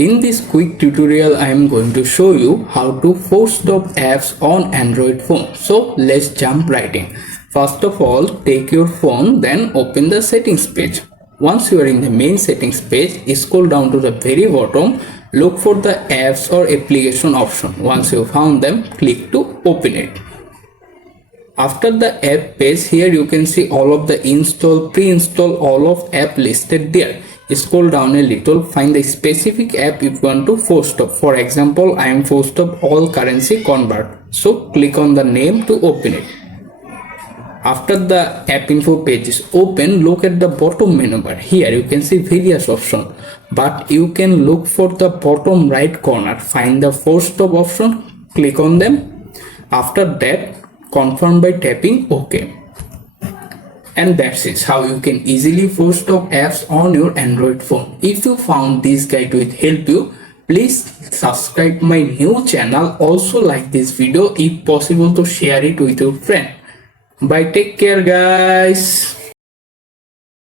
In this quick tutorial, I am going to show you how to force stop apps on Android phone. So let's jump right in. First of all, take your phone, then open the settings page. Once you are in the main settings page, scroll down to the very bottom, look for the apps or application option. Once you found them, click to open it. After the app page, here you can see all of the install, pre-install, all of app listed there. Scroll down a little, find the specific app you want to force stop. For example, I am force stop all currency convert. So click on the name to open it. After the app info page is open, look at the bottom menu bar. Here you can see various options, but you can look for the bottom right corner. Find the force stop option, click on them. After that, confirm by tapping OK. And that's it, how you can easily force stop apps on your Android phone. If you found this guide will help you, please subscribe my new channel. Also like this video, if possible to share it with your friend. Bye, take care guys.